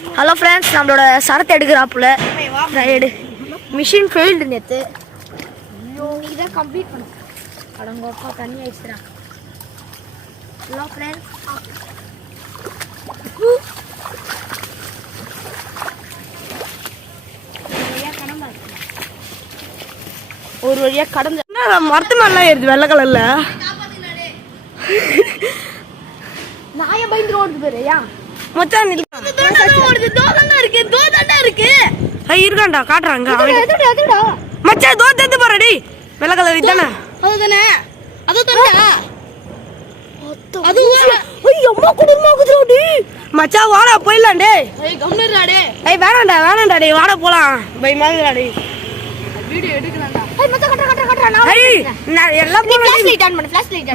Hello friends, நம்மளோட சரத்தை எடுக்கிறாப்புல machine failed நேற்று. இன்னைக்கு தான் கம்ப்ளீட் பண்ண அடங்கப்பா தண்ணி ஆயிடுச்சுடா. ஹலோ ஃப்ரெண்ட்ஸ், ஒரு வழியா கடந்து மரத்து மேலாம் ஏறுது வெள்ளை கலர்ல. நாய பயந்து ஓடுது பேரு. ஏன் மச்சான் இருக்காண்டா காட்டுறாங்க மச்சான். தோ தந்து பாருடி வெள்ளை கலர் இதானே. அதுதானே மச்சான் வாடா போயிடலாம். டே வேணாண்டா வேணாண்டா டே வாடா போலாம். பை மாதிரிடா வீடியோ எடுக்கலாம்டா.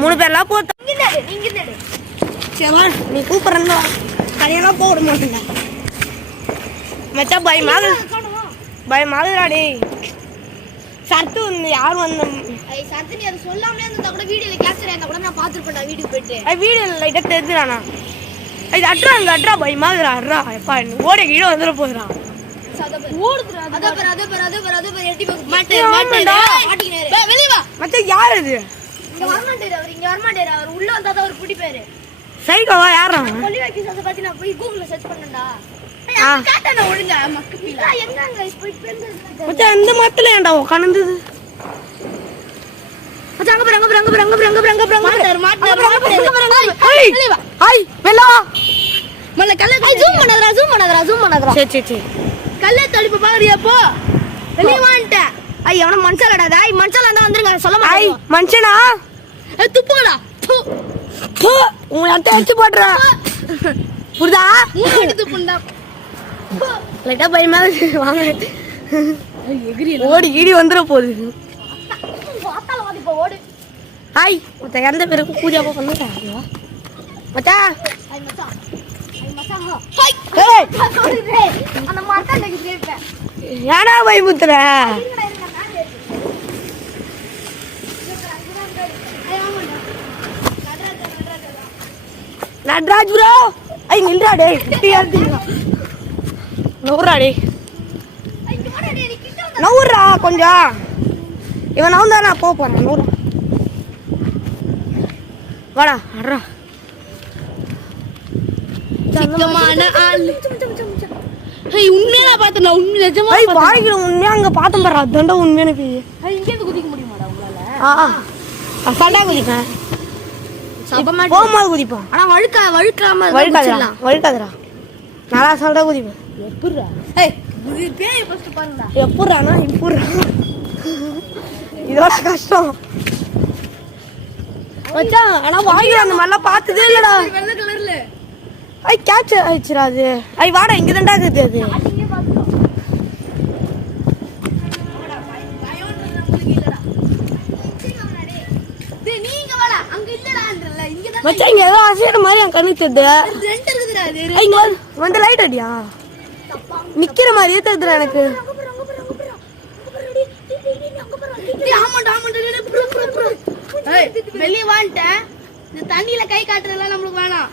மூணு பேர்லாம் போ. நீ கூப்பிடுறா தனியெல்லாம் போட மாட்டேங்க மச்சா. பயமாகுதுடாடி. சர்த்து வந்து யாரும் வந்து சர்த்து நீ அதை சொல்லாமலே இருந்தா கூட வீடியோல கேப்சர் ஆயிருந்தா கூட நான் பாத்துருப்பேன்டா. வீடியோ போயிட்டு வீடியோல லைட்டா தெரிஞ்சுறானா இது அட்ரா பயமாகுதுடா. அட்ரா எப்பா ஓட கீழே வந்துட போகுதுடா. யார் இது? உள்ள வந்தா ஒரு குடி பேரு சைக்கோவா யாரா? இந்த மரத்துல ஏன்டா உட்காந்துது? கல்ல தடிப்பு பாக்குறியாப்போ வெளியே வாங்கிட்டேன். ஐய் அவன மனுஷாலடா. ஐய் மனுஷால இருந்தா வந்துருங்க சொல்ல மாட்டேன். மனுஷனா துப்புங்கடா. உன் அத்தை அடிச்சு போடுறா புரிதா? துப்புண்டா லைட்டா பயமா வாங்க. ஓடி கீடி வந்துட போகுது. ஹாய் மொத்த இறந்த பிறகு பூஜா பண்ணுறா மச்சா. ஏடா பயமுத்துற? Nataraj bro I நில்றாடே. நவுறாடே நவுறா கொஞ்சம். இவன் நவுந்தா நான் போறேன். நூறு வாடா அட்ரா. உண்மையா பார்த்தேன். உண்மையா அங்க பார்த்தேன் பாரு. அதான்டா உண்மையான பேய். இங்க இருந்து குதிக்க முடியுமாடா உங்களால? அசால்ட்டா குதிப்பேன். போகும்போது குதிப்போம். ஆனா வழுக்காதுடா. நல்லா அசால்ட்டா குதிப்பேன். எப்படிடா எப்படிறானா இப்படிறா இதோட கஷ்டம் மச்சான். ஆனா வாங்கி அந்த மாதிரிலாம் பார்த்ததே இல்லடா. ஐ கேப்சர் ஆயிடுச்சுடா அது. ஐ வாடா இங்க தான்டா இருக்குது அது. மச்சான் இங்க ஏதோ அசைற மாதிரி என் கண்ணு தெரியுது. இங்க வந்து லைட் அடியா நிக்கிற மாதிரியே தெரியுதுடா எனக்கு. வெளியே வாங்கிட்டேன். இந்த தண்ணியில கை காட்டுறதெல்லாம் நம்மளுக்கு வேணாம்.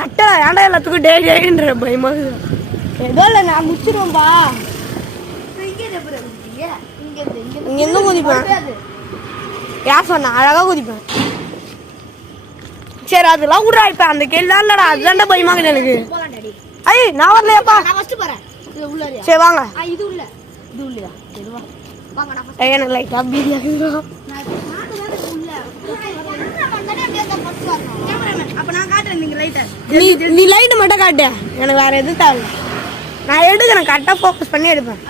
கட்ட ஏன்டா எல்லாத்துக்கும் டேன்ற பயமாகுது. ஏதோ இல்ல நான் முடிச்சிருவேன்பா. இங்க இருந்து குதிப்பேன். யார் சொன்னா அழகா குதிப்பேன். சரி அதெல்லாம் விடுறா. இப்ப அந்த கேள்வி இல்லடா. அதுதான்டா பயமாகுது எனக்கு. ஐய் நான் வரலையாப்பா. சரி வாங்க. எனக்கு லைட்டா பீதியாகுதுடா. நீ லைட் மட்டும் காட்டு. எனக்கு வேற எதுவும் தேவை. நான் எடுக்கிறேன். கரெக்டா ஃபோக்கஸ் பண்ணி எடுப்பேன்.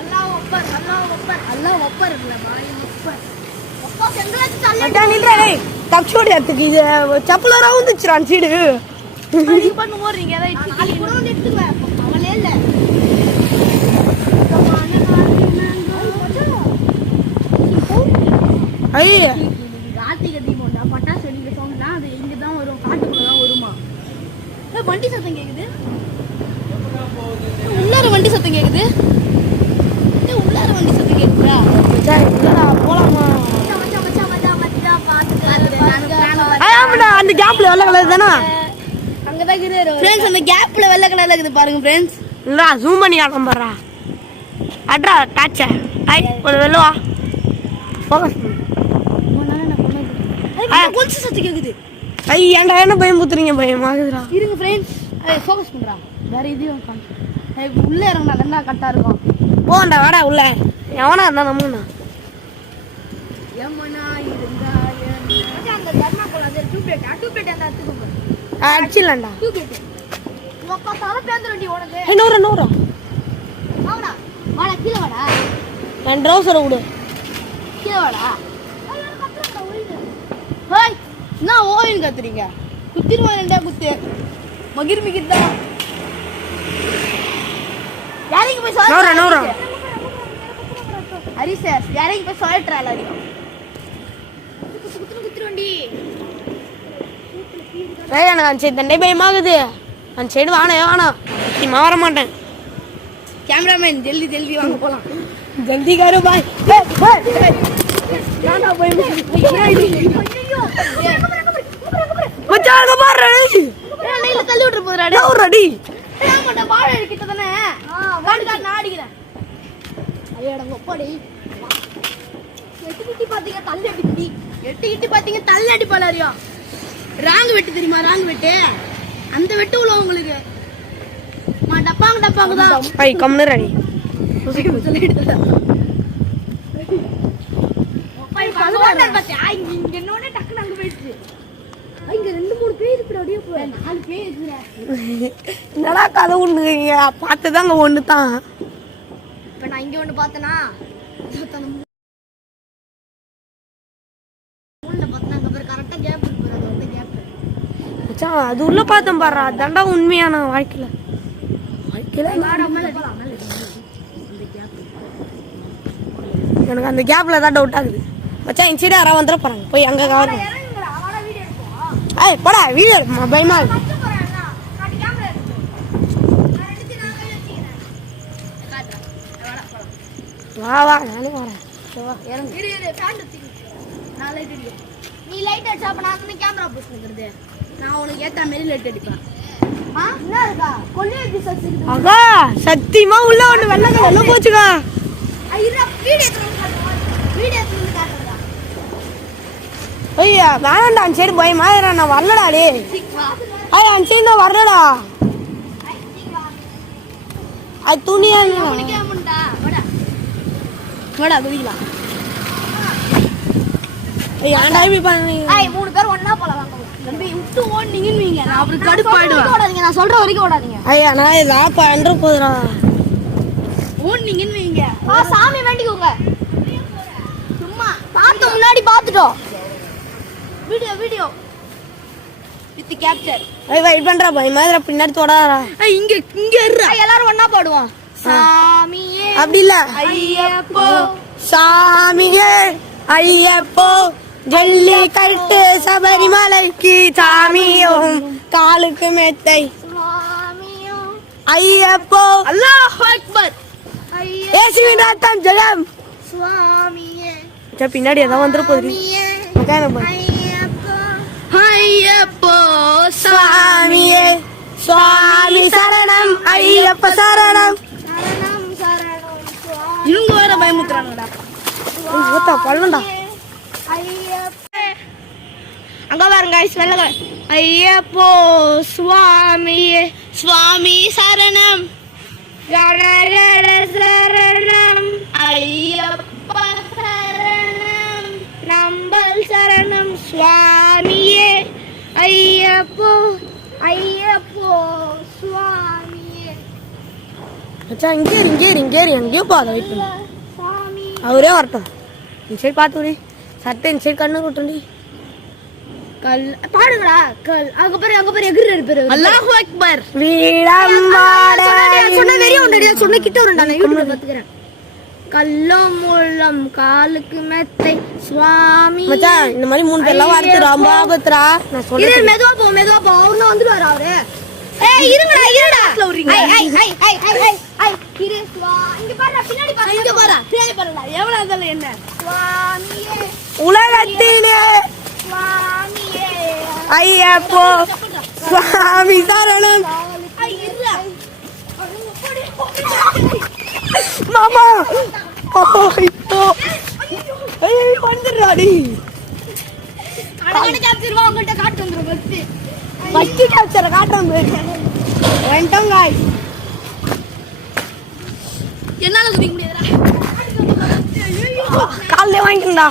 தப்பிச்சோடியாத்துக்கு இது செப்பலரா வந்துச்சுறான் சீடு. கார்த்திகை தீபம்டா. பட்டாசு வெடிக்கிற சவுண்ட்னா அது இங்கதான் வரும். காட்டுக்குள்ளதான் வருமா? வண்டி சத்தம் கேக்குது. உள்ளார வண்டி சத்தம் கேக்குது. உள்ளார வண்டி சத்தம் கேக்குதா? போலாமா? ஆமாடா வெள்ளை கலர் தானே அங்கதான் இருக்குது ஃப்ரெண்ட்ஸ். அந்த கேப்ல வெள்ளை கலர்ல இருக்குது பாருங்க ஃப்ரெண்ட்ஸ். இல்ல ஜூம் பண்ணி காட்டம் பாறா அட்ரா டாச்ச ஐ ஒரு வெள்ளவா ஃபோக்கஸ் அது கொலுசு சத்து கேக்குது. ஐ ஏன்டா என்ன பயம் புத்துறீங்க பயமாகுதுடா. இருங்க ஃப்ரெண்ட்ஸ். ஃபோக்கஸ் பண்றா. வேற இதுவும் காமிச்சு. உள்ள இறங்குனா நல்லா கரெக்டா இருக்கும். போண்டா வாடா உள்ள எவனா இருந்தா நம்மனா ஏமனா இருந்தா அந்த தர்மாக்கோல் அந்த டூப்ளேட் அந்த அத்துக்கு அடிச்சிடலாம்டா. டூப்ளேட் உப்பா தலை பேந்துறடி உனக்கு. நூறு வாடா வாடா கீழே வாடா. நான் ட்ரவுசரை விடு கீழே வாடா. ஹாய் என்ன ஓயின் கத்துறீங்க? குத்திருவா ரெண்டா குத்து மகிர்மிக்கிட்டா யாரையும் போய் நூறு ஹரி சார் யாரையும் போய் சொல்லிட்டுறாள் அதிகம் குத்துருவண்டி. எனக்கு அந்த சைடு தண்டை பயமாகுது. அந்த சைடு வானா சத்தியமா வர மாட்டேன். கேமராமேன் ஜல்தி வாங்க போலாம். ஜல்தி கரு பாய். மச்சான் பாரு நீல தள்ளி விட்டு போறாடே. நூறடி ஆமாடா வாழை கிட்ட தானே. வாடுடா நான் அடிக்கிறேன். ஐயடா ஒப்படி. எட்டு பாத்தீங்க தள்ளி அடிப்பி. எட்டு பாத்தீங்க தள்ளி அடிப்பால அறியா. ராங் வெட்டு தெரியுமா? ராங் வெட்டு அந்த வெட்டு உள்ள உங்களுக்கு டப்பாங்க தான். ஐ கம்னர் அடி சொல்லிடுடா. போய் பசங்க பாத்தியா இங்க என்னோட டக்குனு அங்க போயிடுச்சு. இங்க 2-3 பேர் இருக்குடா. அப்படியே போ 4 பேர் இருக்குடா. என்னடா கதை ஒண்ணுங்க பார்த்ததாங்க ஒண்ணு தான். இப்ப நான் இங்க ஒண்ணு பார்த்தனா மூணுல பார்த்தனா அங்க பேர் கரெக்ட்டா கேப் இருக்கு. அது வந்து கேப் மச்சான் அது உள்ள பார்த்தேன் பாரு. அதான்டா உண்மையான வாழ்க்கையில எனக்கு அந்த கேப்ல தான் டவுட் ஆகுது. மச்சான் இந்த சைடு யாராவது வந்துட போறாங்க. போய் அங்க கவர் ஏய் போடா வீடியோ பயமா இருக்கு. வா நானே வரேன். நீ லைட் அடிச்சா அப்ப நான் கேமரா போஸ்ட் நிக்கிறது. நான் உனக்கு ஏத்த மாதிரி லைட் அடிப்பேன். என்ன இருக்கா கொல்லிய பிசஸ் இருக்குது. அக்கா சத்தியமா உள்ள ஒண்ணு வெள்ளை கலர்ல போச்சுக்கா. ஐயா வீடியோ காட்டுறா. ஐயா வேணாண்டா அந்த சைடு பயமா நான் வரலடா டே. ஐயா அந்த சைடு நான் வரலடா. அது துணியா வாடா குடிக்கலாம். ஏன்டா இப்படி பண்ணீங்க? 3 பேர் ஒண்ணா போலாம் வாங்க. தம்பி விட்டு ஓடுனீங்கன்னு வைங்க நான் அப்புறம் கடுப்பாயிடுவேன். ஓடாதீங்க நான் சொல்ற வரைக்கும் ஓடாதீங்க. ஐயா நான் இதா பண்ற போறா. ஓடுனீங்கன்னு வைங்க. சாமி வேண்டிக்கோங்க. சும்மா பார்த்த முன்னாடி பார்த்துட்டோம். Video with capture. வெயிட் பண்றா பயமா இதா பின்னாடி தொடாதடா. இங்க இருடா. எல்லாரும் ஒண்ணா பாடுவோம். சாமியே அப்படி இல்ல. ஐயப்போ சாமியே ஐயப்போ ஜல்லிக்கட்டு சபரிமலைக்கு சாமியும் காலுக்கு மெத்தை ஐயப்போ அல்லாஹ் அக்பர் ஏசுவின் ரத்தம் ஜெயம் சுவாமியே. பின்னாடி ஏதாவது வந்துட போகுது. ஐயப்போ சுவாமியே சுவாமி சரணம் ஐயப்ப சரணம். இவங்க வேற பயமுத்துறாங்கடா. பள்ளம்டா அங்க பாருங்க வெள்ளங்க. ஐயப்போ சுவாமியே சுவாமி சரணம் சரணம் ஐயப்ப சரணம் நம்பல் சரணம் சுவாமியே ஐயப்போ சுவாமியே. மச்சான் இங்கே எங்கேயோ பாத வெயிட் பண்ணு. அவரே வரட்டும். இந்த சைடு பார்த்து விடு. சட்டை இந்த சைடு கண்ணு விட்டுண்டி. கல் பாடுங்கடா. கல் அங்க பாரு எகிற பேரு. அல்லாஹ் அக்பர். வீடம்மாட சொன்ன வெறிய உண்டடியா சொன்ன கிட்ட வரடா நான் யூடியூப்ல பாத்துக்கறேன். கல்லம் முள்ளம் காலுக்கு மெத்தை சுவாமி. மச்சான் இந்த மாதிரி 3 பேர்லாம் வரது ரொம்ப ஆபத்துடா. நான் சொல்றேன் மெதுவா போ அவரு வந்துருவாரு அவரு. ஏய் இருங்கடா இரு இங்க பாருடா பின்னாடி பாரு. இங்க பாரு பின்னாடி பாருடா. எவ்வளவு அதல என்ன சுவாமியே உலகத்திலே சுவாமியே ஐயப்போ சுவாமி சரணம். மாமா வந்துடுறாடி. உங்கள்கிட்ட காட்டு வந்துடும் ஃபர்ஸ்ட் கேப்சரை காட்டும் வந்துட்டோம் காய். என்னால குதிக்க முடியாதுடா. காலைல வாங்கிக்கண்டா.